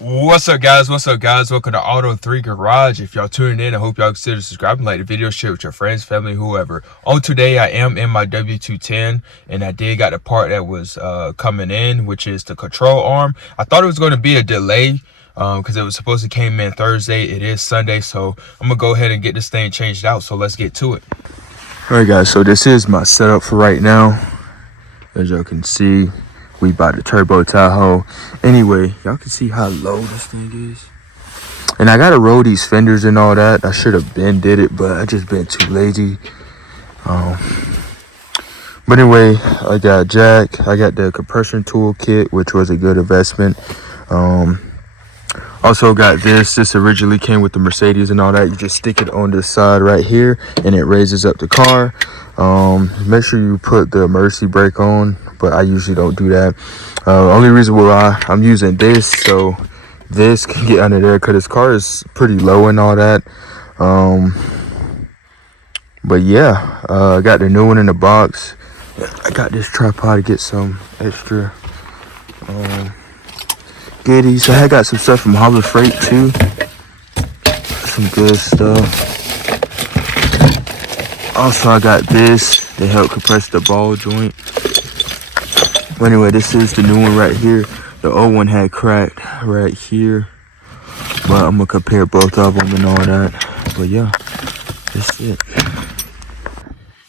What's up, guys? Welcome to Auto 3 Garage. If y'all tuning in, I hope y'all consider subscribing, like the video, share with your friends, family, whoever. On today, I am in my W210, and I did got the part that was coming in, which is the control arm. I thought it was going to be a delay because it was supposed to came in Thursday. It is Sunday, so I'm going to go ahead and get this thing changed out, so let's get to it. Alright, guys, so this is my setup for right now. As y'all can see, we bought the turbo Tahoe. Anyway, y'all can see how low this thing is. And I gotta roll these fenders and all that. I should have been did it, but I just been too lazy. But anyway, I got jack. I got the compression tool kit, which was a good investment. Also got this originally came with the Mercedes and all that. You just stick it on the side right here and it raises up the car. Make sure you put the emergency brake on, but I usually don't do that. Only reason why I'm using this, so this can get under there, because this car is pretty low and all that. But yeah, I got the new one in the box. I got this tripod to get some extra goodies. I got some stuff from Harbor Freight too, some good stuff. Also, I got this to help compress the ball joint. But anyway, this is the new one right here. The old one had cracked right here, but I'm gonna compare both of them and all that. But yeah, that's it.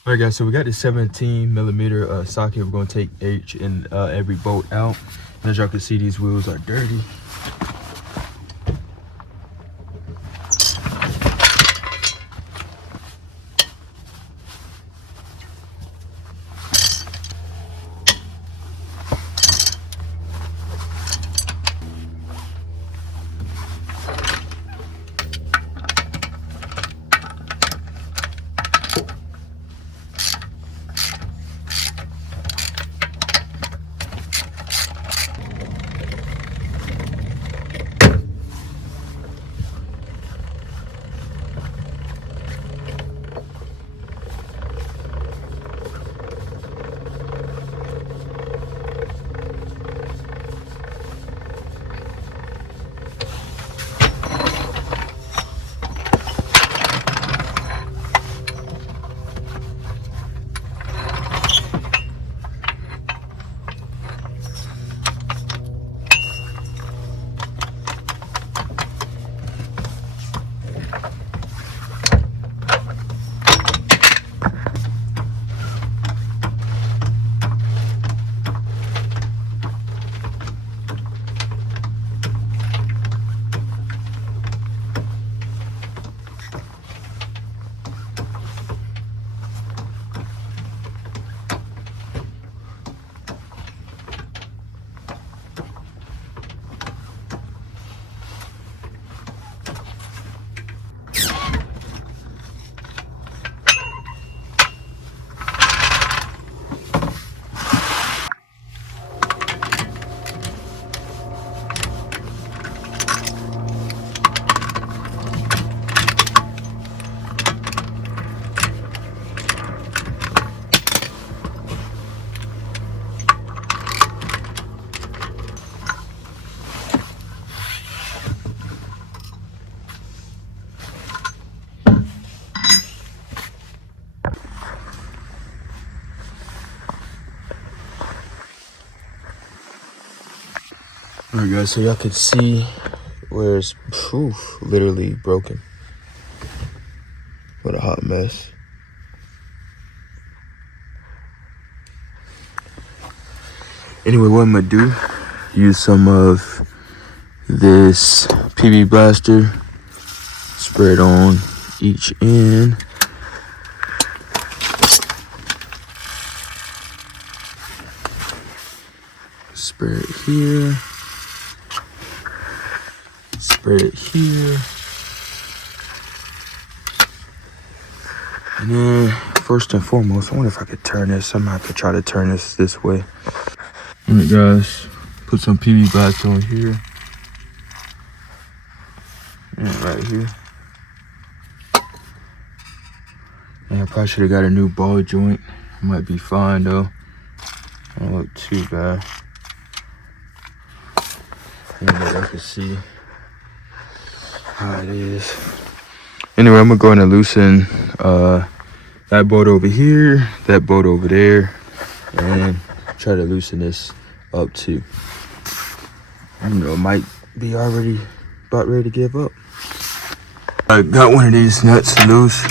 All right, guys, so we got this 17mm socket. We're gonna take each and every bolt out. As y'all can see, these wheels are dirty. Alright, guys, so y'all can see where it's literally broken. What a hot mess. Anyway, what I'm gonna do, use some of this PB Blaster, spray it on each end. Spray it here. Spray it here. And then, first and foremost, I wonder if I could turn this. I'm gonna have to try to turn this way. Alright, guys, put some PB Blaster on here. And right here. And I probably should have got a new ball joint. Might be fine though. Don't look too bad. And I can see how it is. Anyway, I'm gonna go in and loosen that bolt over here, that bolt over there, and try to loosen this up too. I don't know, it might be already about ready to give up. I got one of these nuts loose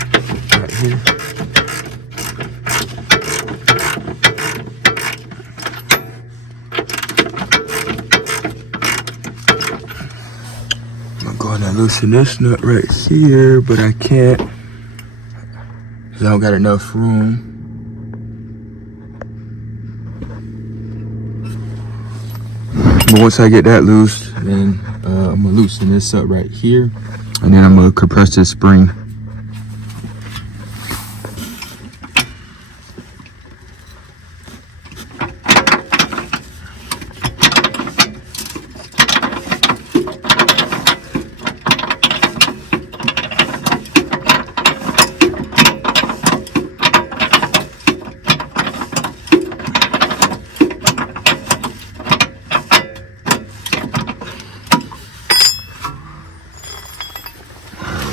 right here. I'm gonna go ahead and loosen this nut right here, but I can't because I don't got enough room. But once I get that loose, then I'm gonna loosen this up right here, and then I'm gonna compress this spring.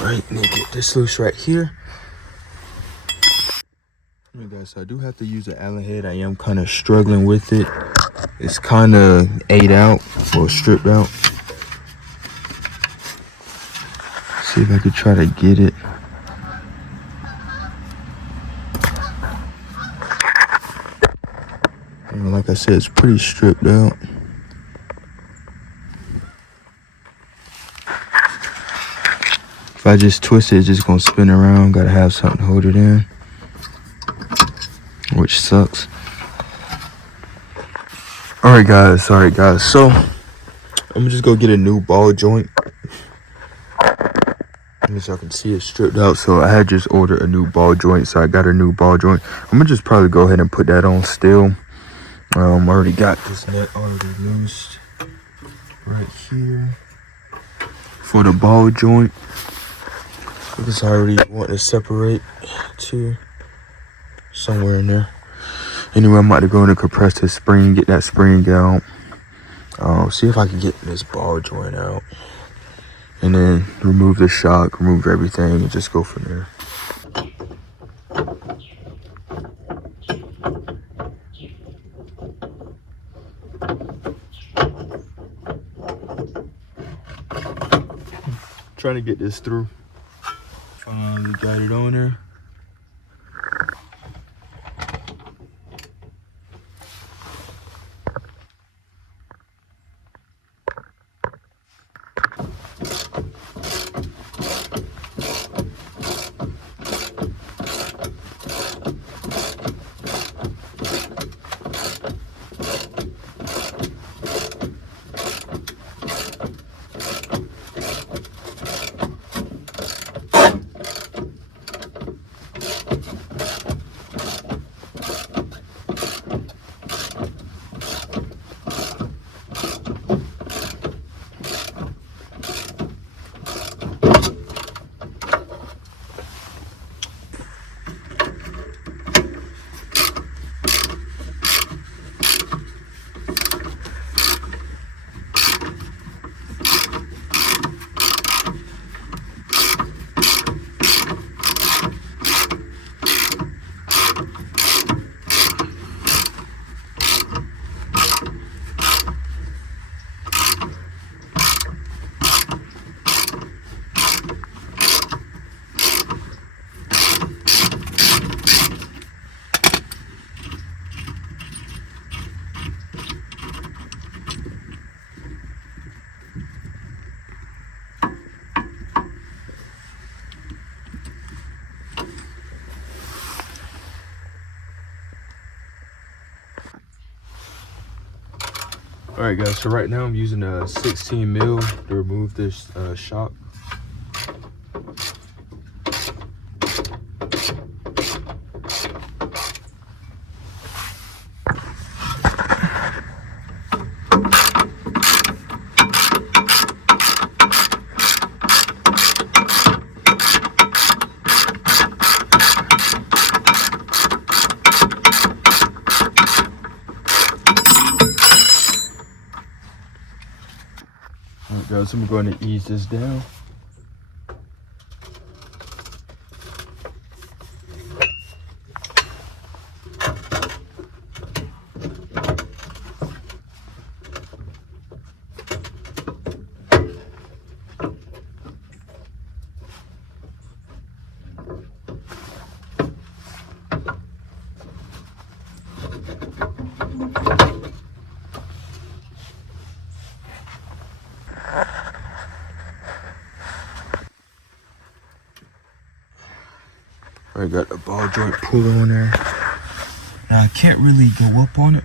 Alright, let me get this loose right here. Alright guys, so I do have to use an Allen head. I am kind of struggling with it. It's kind of ate out or stripped out. See if I could try to get it. And like I said, it's pretty stripped out. If I just twist it, it's just gonna spin around. Gotta have something to hold it in, which sucks. Alright guys, so I'm gonna just go get a new ball joint. As y'all can see, it's stripped out, so I had just ordered a new ball joint, so I got a new ball joint. I'm gonna just probably go ahead and put that on still. I already got this nut already loosed right here for the ball joint. Because I already want to separate to somewhere in there. Anyway, I'm about to go in and compress this spring, get that spring out. See if I can get this ball joint out. And then remove the shock, remove everything, and just go from there. Trying to get this through. Finally got it on there. Alright guys, so right now I'm using a 16 mil to remove this shock. guys, I'm going to ease this down. I got the ball joint puller on there. Now I can't really go up on it,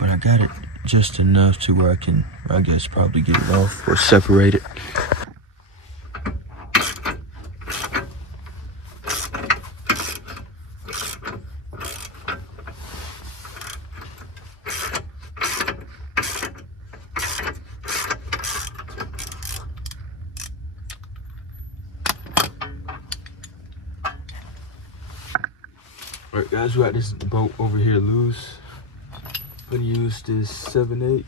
but I got it just enough to where I can, I guess, probably get it off or separate it. Alright guys, we got this bolt over here loose. I'm gonna use this 7/8.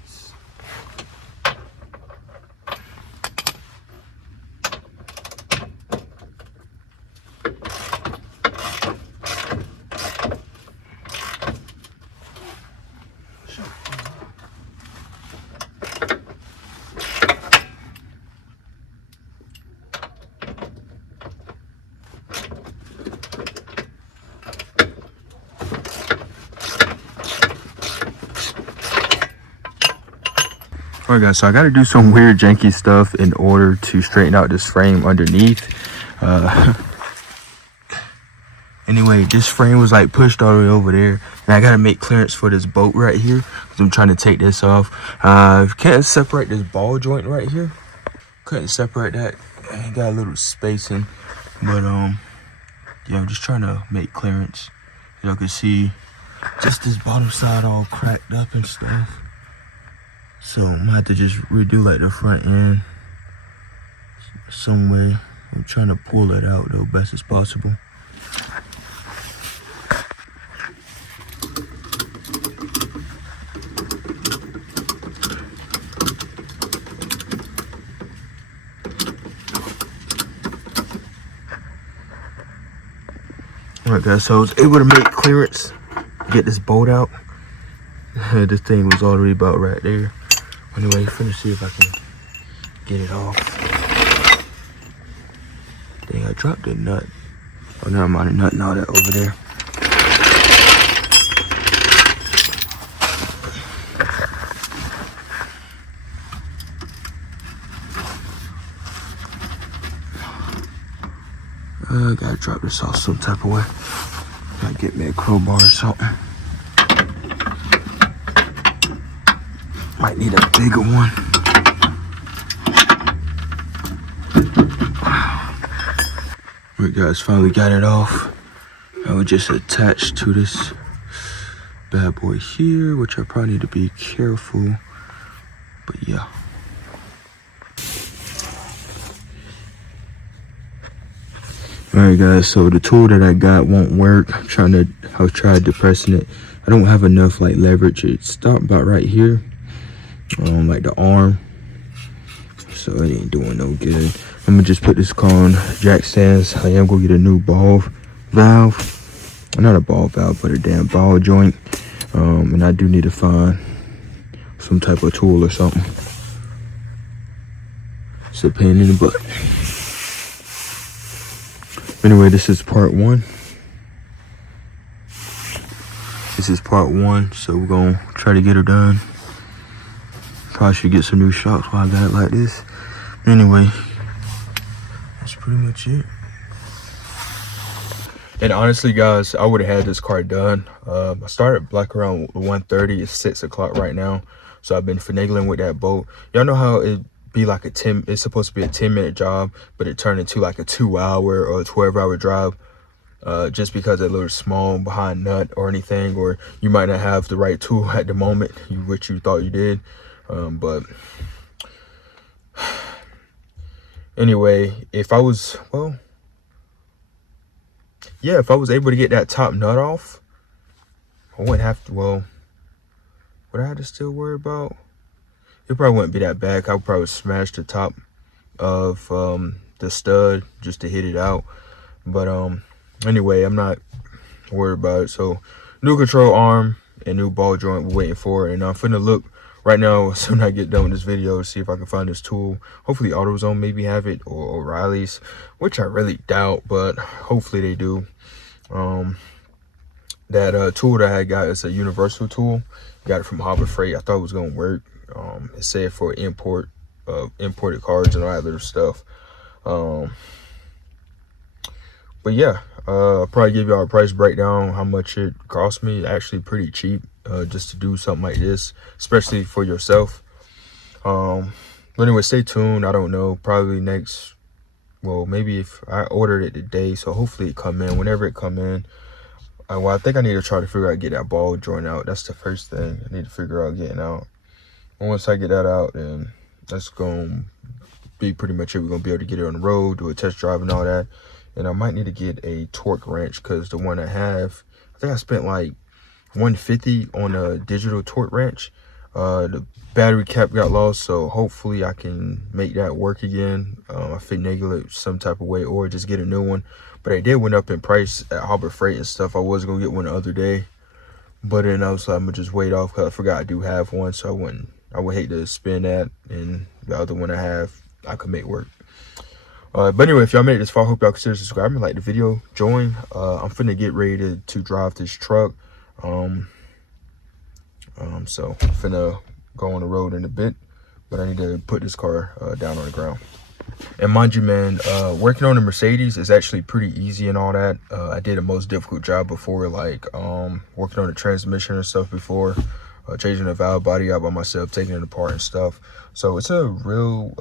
Alright guys, so I gotta do some weird janky stuff in order to straighten out this frame underneath. Anyway, this frame was like pushed all the way over there, and I gotta make clearance for this bolt right here because I'm trying to take this off. Can't separate this ball joint right here. Couldn't separate that. I got a little spacing, but yeah, I'm just trying to make clearance. Y'all can see just this bottom side all cracked up and stuff. So I'm gonna have to just redo like the front end some way. I'm trying to pull it out though best as possible. Alright guys, so I was able to make clearance, get this bolt out. This thing was already about right there. Anyway, I'm finna see if I can get it off. Dang, I dropped the nut. Oh, never mind, the nut and all that over there. I gotta drop this off some type of way. Gotta get me a crowbar or something. Might need a bigger one. Alright guys, finally got it off. I would just attach to this bad boy here, which I probably need to be careful. But yeah. Alright guys, so the tool that I got won't work. I tried depressing it. I don't have enough like leverage. It stopped about right here. Like the arm. So it ain't doing no good. I'm gonna just put this car on jack stands. I am gonna get a new ball valve. Not a ball valve, but a damn ball joint. And I do need to find some type of tool or something. It's a pain in the butt. Anyway, this is part one. This is part one, so we're gonna try to get her done. Probably should get some new shocks while I got it like this. Anyway, that's pretty much it. And honestly, guys, I would have had this car done. I started like around 1:30. It's 6 o'clock right now, so I've been finagling with that bolt. Y'all know how it be like it's supposed to be a 10-minute job, but it turned into like a 2-hour or a 12-hour drive. Just because a little small behind nut or anything, or you might not have the right tool at the moment, which you thought you did. But anyway, if I was able to get that top nut off, I wouldn't have to, would I have to still worry about? it probably wouldn't be that bad. I would probably smash the top of the stud just to hit it out. But anyway, I'm not worried about it. So new control arm and new ball joint we're waiting for, and I'm finna look right now as soon as I get done with this video to see if I can find this tool. Hopefully AutoZone maybe have it, or O'Reilly's, which I really doubt, but hopefully they do. That tool that I got is a universal tool. Got it from Harbor Freight. I thought it was gonna work. It said for imported cards and all that little stuff. But yeah, I'll probably give y'all a price breakdown, how much it cost me. Actually pretty cheap, just to do something like this, especially for yourself. But anyway, stay tuned. I don't know, probably next, well, maybe if I ordered it today, so hopefully it come in whenever it come in. Well, I think I need to try to figure out, get that ball joint out. That's the first thing I need to figure out, getting out. And once I get that out, then that's gonna be pretty much it. We're gonna be able to get it on the road, do a test drive and all that. And I might need to get a torque wrench, because the one I have, I think I spent like $150 on a digital torque wrench. The battery cap got lost, so hopefully I can make that work again. I finagle it some type of way, or just get a new one. But it did went up in price at Harbor Freight and stuff. I was gonna get one the other day, but then I was like, I'm gonna just wait off, because I forgot I do have one, so I would hate to spend that, and the other one I have I could make work. But anyway, if y'all made it this far, I hope y'all consider subscribing, like the video, join. I'm finna get ready to drive this truck. So I'm finna go on the road in a bit, but I need to put this car down on the ground. And mind you, man, working on the Mercedes is actually pretty easy and all that. I did a most difficult job before, like working on the transmission and stuff before, changing the valve body out by myself, taking it apart and stuff. So it's a real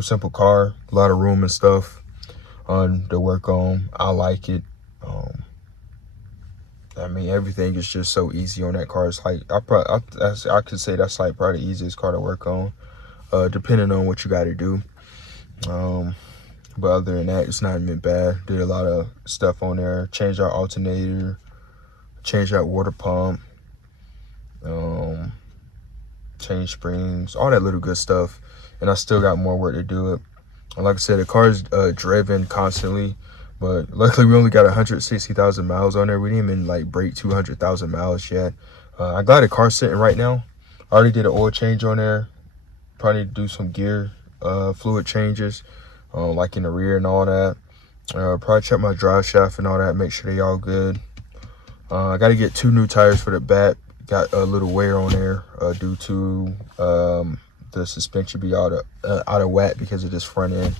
simple car, a lot of room and stuff to work on. I like it. I mean, everything is just so easy on that car. It's like I could say that's like probably the easiest car to work on, depending on what you got to do. But other than that, it's not even bad. Did a lot of stuff on there. Changed our alternator, changed out water pump, changed springs, all that little good stuff. And I still got more work to do it. And like I said, the car's driven constantly, but luckily we only got 160,000 miles on there. We didn't even like break 200,000 miles yet. I got the car sitting right now. I already did an oil change on there. Probably need to do some gear fluid changes, like in the rear and all that. Probably check my drive shaft and all that, make sure they all good. I got to get 2 new tires for the back. Got a little wear on there due to the suspension be out of whack because of this front end.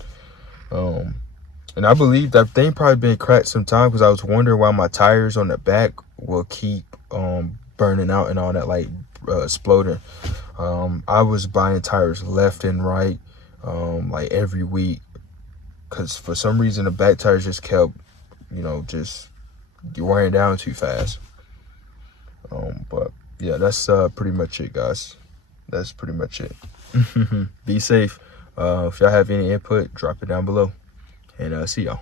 And I believe that thing probably been cracked some time, because I was wondering why my tires on the back will keep burning out and all that, like exploding. I was buying tires left and right, like every week, because for some reason the back tires just kept, just wearing down too fast. But yeah, that's pretty much it, guys. That's pretty much it. Be safe. If y'all have any input, drop it down below, and see y'all.